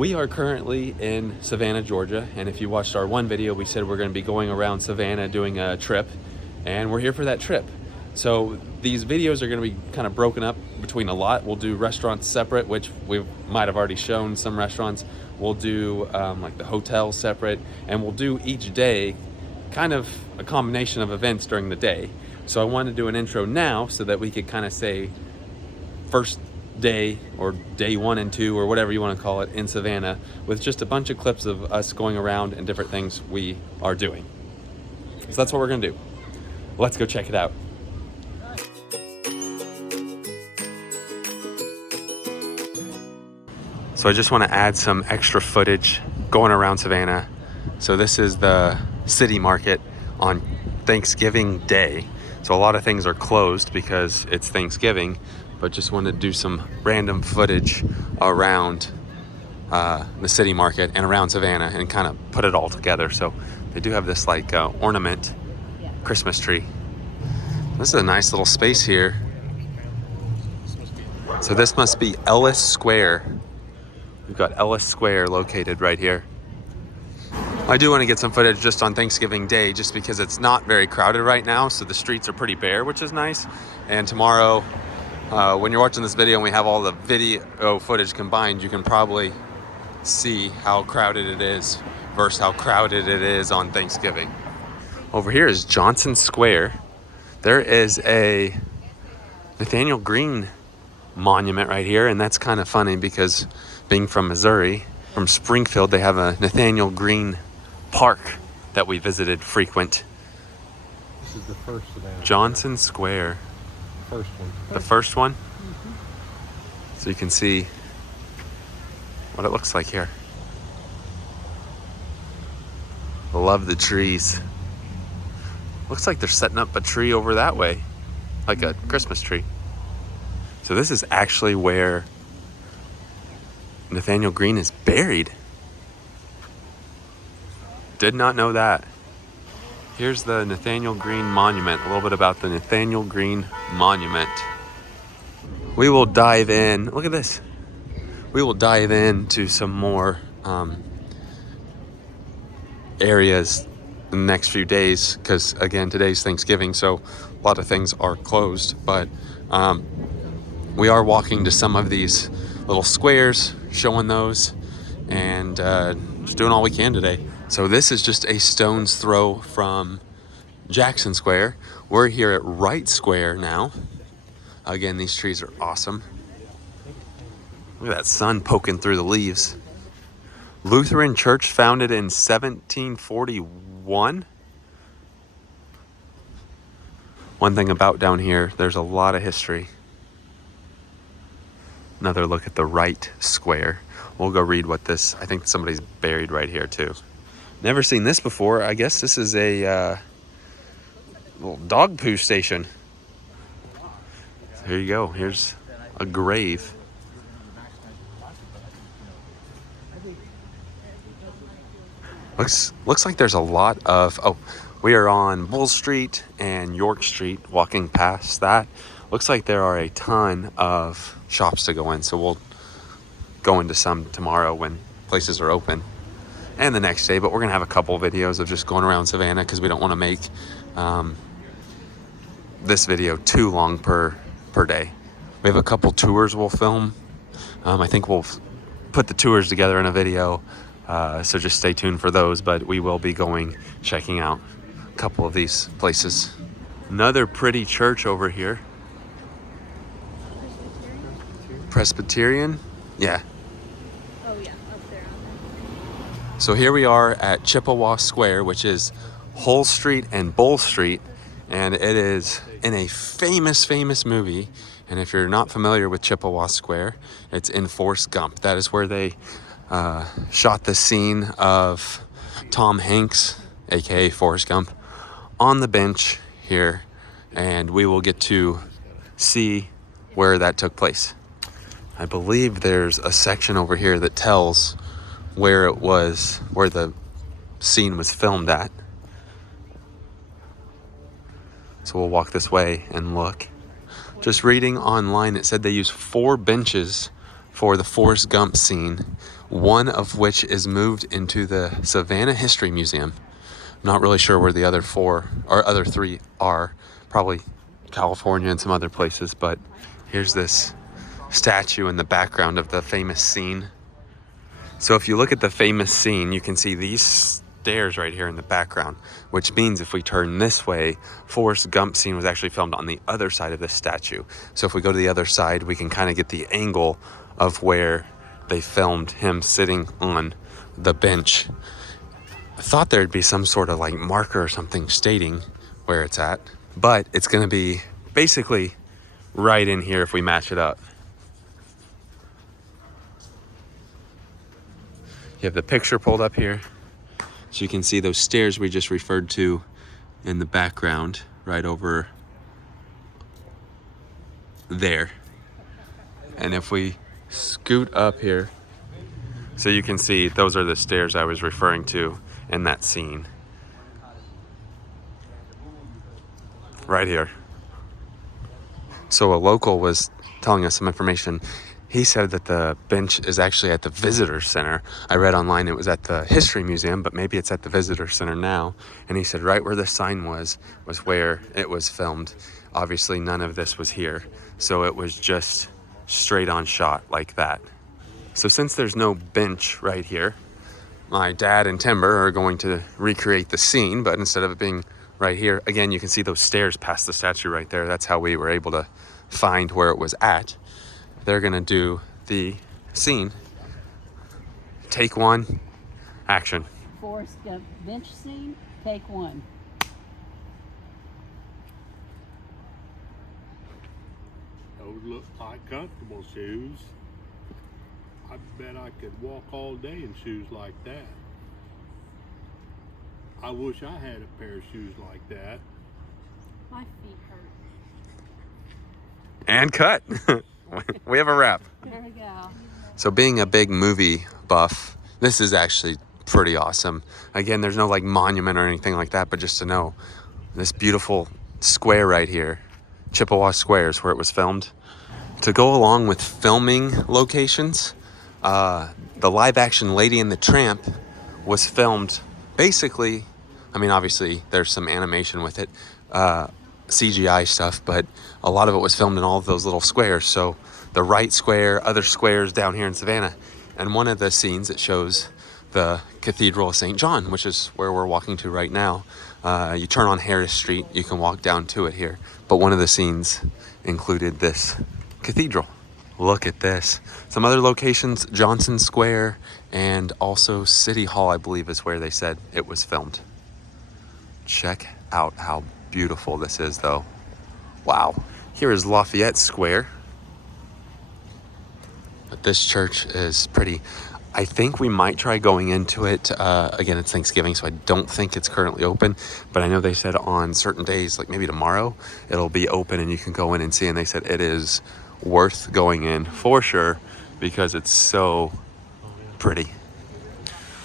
We are currently in Savannah, Georgia, and if you watched our one video, we said we're going to be going around Savannah doing a trip, and we're here for that trip. So these videos are going to be kind of broken up between a lot. We'll do restaurants separate, which we might have already shown some restaurants. We'll do like the hotel separate, and we'll do each day kind of a combination of events during the day. So I wanted to do an intro now so that we could kind of say first day or day 1 and 2 or whatever you want to call it in Savannah, with just a bunch of clips of us going around and different things we are doing. So that's what we're gonna do. Let's go check it out. So I just want to add some extra footage going around Savannah. So this is the city market on Thanksgiving Day. So a lot of things are closed because it's Thanksgiving, but just wanted to do some random footage around the city market and around Savannah and kind of put it all together. So they do have this like ornament Christmas tree. This is a nice little space here. So this must be Ellis Square. We've got Ellis Square located right here. I do want to get some footage just on Thanksgiving Day, just because it's not very crowded right now, so the streets are pretty bare, which is nice. And tomorrow, when you're watching this video and we have all the video footage combined, you can probably see how crowded it is versus how crowded it is on Thanksgiving. Over here is Johnson Square. There is a Nathaniel Green monument right here, and that's kind of funny because being from Missouri, from Springfield, they have a Nathaniel Green Park that we visited frequent. This is the first Savannah. Johnson Square. First one. The first one? So you can see what it looks like here. Love the trees. Looks like they're setting up a tree over that way, like a Christmas tree. So this is actually where Nathaniel Green is buried. Did not know that. Here's the Nathaniel Green Monument. A little bit about the Nathaniel Green Monument. We will dive in. Look at this. We will dive into some more areas in the next few days, because again, today's Thanksgiving, so a lot of things are closed. But we are walking to some of these little squares, showing those, and just doing all we can today. So this is just a stone's throw from Jackson Square. We're here at Wright Square now. Again, these trees are awesome. Look at that sun poking through the leaves. Lutheran Church, founded in 1741. One thing about down here, there's a lot of history. Another look at the Wright Square. We'll go read what this, I think somebody's buried right here too. Never seen this before. I guess this is a little dog poo station. Here you go. Here's a grave. Looks like there's a lot of, we are on Bull Street and York Street, walking past that. Looks like there are a ton of shops to go in, so we'll go into some tomorrow when places are open, and the next day. But we're gonna have a couple videos of just going around Savannah because we don't want to make this video too long per day. We have a couple tours we'll film. I think we'll put the tours together in a video, so just stay tuned for those. But we will be checking out a couple of these places. Another pretty church over here. Presbyterian? Yeah. Oh yeah, up there. So here we are at Chipawa Square, which is Hull Street and Bull Street, and it is in a famous movie. And if you're not familiar with Chipawa Square, it's in Forrest Gump. That is where they shot the scene of Tom Hanks, aka Forrest Gump, on the bench here, and we will get to see where that took place. I believe there's a section over here that tells where it was, where the scene was filmed at. So we'll walk this way and look. Just reading online, it said they used 4 benches for the Forrest Gump scene, one of which is moved into the Savannah History Museum. Not really sure where the other other three are. Probably California and some other places, but here's this statue in the background of the famous scene. So if you look at the famous scene, you can see these stairs right here in the background, which means if we turn this way, Forrest Gump scene was actually filmed on the other side of this statue. So if we go to the other side, we can kind of get the angle of where they filmed him sitting on the bench. I thought there'd be some sort of like marker or something stating where it's at, but it's going to be basically right in here if we match it up. You have the picture pulled up here, so you can see those stairs we just referred to in the background right over there. And if we scoot up here, so you can see those are the stairs I was referring to in that scene. Right here. So a local was telling us some information. He said that the bench is actually at the visitor center. I read online it was at the History Museum, but maybe it's at the visitor center now. And he said right where the sign was where it was filmed. Obviously none of this was here, so it was just straight on shot like that. So since there's no bench right here, my dad and Timber are going to recreate the scene, but instead of it being right here, again, you can see those stairs past the statue right there. That's how we were able to find where it was at. They're gonna do the scene. Take one, action. Forrest Gump bench scene, take one. Those look like comfortable shoes. I bet I could walk all day in shoes like that. I wish I had a pair of shoes like that. My feet hurt. And cut. We have a wrap. There we go. So being a big movie buff, this is actually pretty awesome. Again, there's no like monument or anything like that, but just to know this beautiful square right here, Chipawa Square is where it was filmed. To go along with filming locations, the live action Lady and the Tramp was filmed basically, I mean, obviously there's some animation with it, CGI stuff, but a lot of it was filmed in all of those little squares. So the Wright Square, other squares down here in Savannah. And one of the scenes, it shows the Cathedral of St. John, which is where we're walking to right now. You turn on Harris Street, you can walk down to it here. But one of the scenes included this cathedral. Look at this. Some other locations, Johnson Square and also City Hall, I believe is where they said it was filmed. Check out how beautiful this is though. Wow. Here is Lafayette Square. But this church is pretty. I think we might try going into it. Again, it's Thanksgiving, so I don't think it's currently open. But I know they said on certain days, like maybe tomorrow, it'll be open and you can go in and see. And they said it is worth going in for sure because it's so pretty.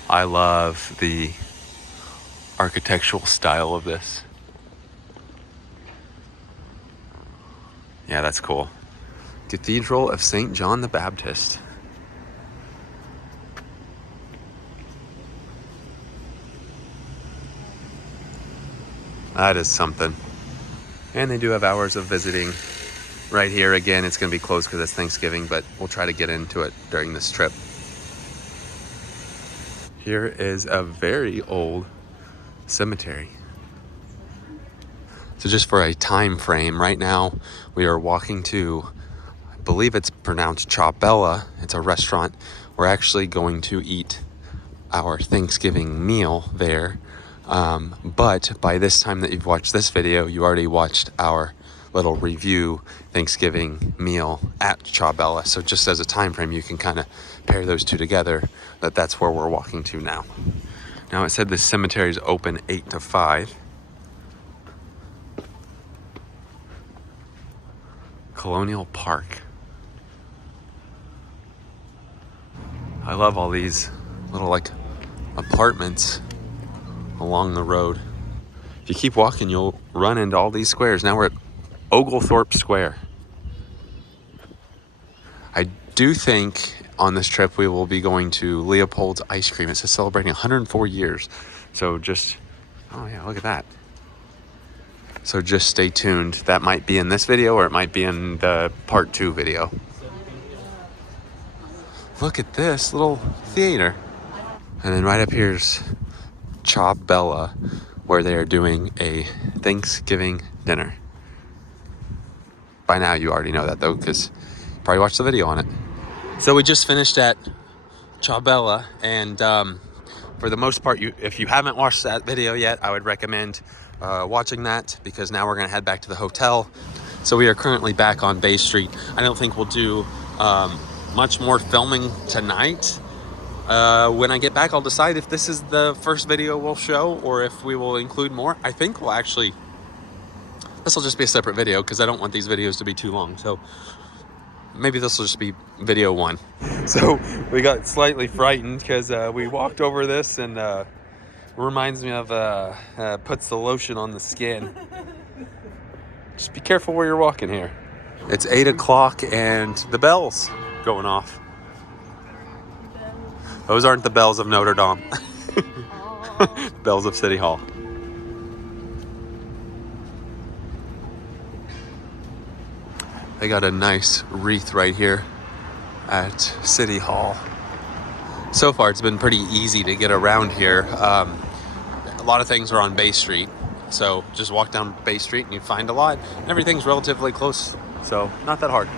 I love the architectural style of this. Yeah, that's cool. Cathedral of St. John the Baptist. That is something. And they do have hours of visiting right here. Again, it's going to be closed because it's Thanksgiving, but we'll try to get into it during this trip. Here is a very old cemetery. So just for a time frame, right now we are walking to, I believe it's pronounced Chaella. It's a restaurant. We're actually going to eat our Thanksgiving meal there. But by this time that you've watched this video, you already watched our little review Thanksgiving meal at Chaella. So just as a time frame, you can kind of pair those two together, that's where we're walking to now. Now it said the cemetery is open 8 to 5. Colonial Park. I love all these little like apartments along the road. If you keep walking, you'll run into all these squares. Now we're at Oglethorpe Square. I do think on this trip, we will be going to Leopold's Ice Cream. It says celebrating 104 years. So just, oh yeah, look at that. So just stay tuned. That might be in this video or it might be in the part 2 video. Look at this little theater. And then right up here's Chaella, where they are doing a Thanksgiving dinner. By now you already know that though, because you probably watched the video on it. So we just finished at Chaella, and for the most part, if you haven't watched that video yet, I would recommend watching that, because now we're gonna head back to the hotel. So we are currently back on Bay Street. I don't think we'll do much more filming tonight. When I get back, I'll decide if this is the first video we'll show or if we will include more. I think we'll actually, this will just be a separate video because I don't want these videos to be too long. So maybe this will just be video 1. So we got slightly frightened because we walked over this, and reminds me of puts the lotion on the skin. Just be careful where you're walking here. It's 8 o'clock and the bell's going off. Those aren't the bells of Notre Dame. Bells of City Hall. They got a nice wreath right here at City Hall. So far it's been pretty easy to get around here. A lot of things are on Bay Street, so just walk down Bay Street and you find a lot. Everything's relatively close, so not that hard.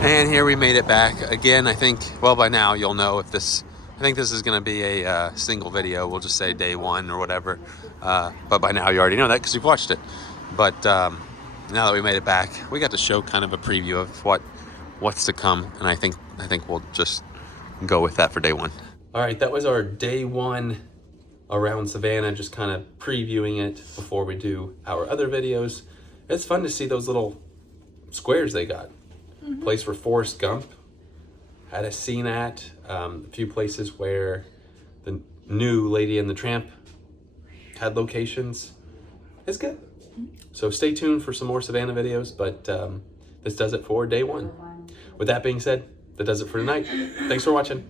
And here we made it back again. I think, well, by now you'll know if this, I think this is going to be a single video. We'll just say day 1 or whatever, but by now you already know that because you've watched it. But now that we made it back, we got to show kind of a preview of what's to come, and I think we'll just go with that for day 1. All right, that was our day 1 around Savannah, just kind of previewing it before we do our other videos. It's fun to see those little squares they got. Place where Forrest Gump had a scene at, a few places where the new Lady and the Tramp had locations. It's good. So stay tuned for some more Savannah videos, but this does it for day 1. With that being said, that does it for tonight. Thanks for watching.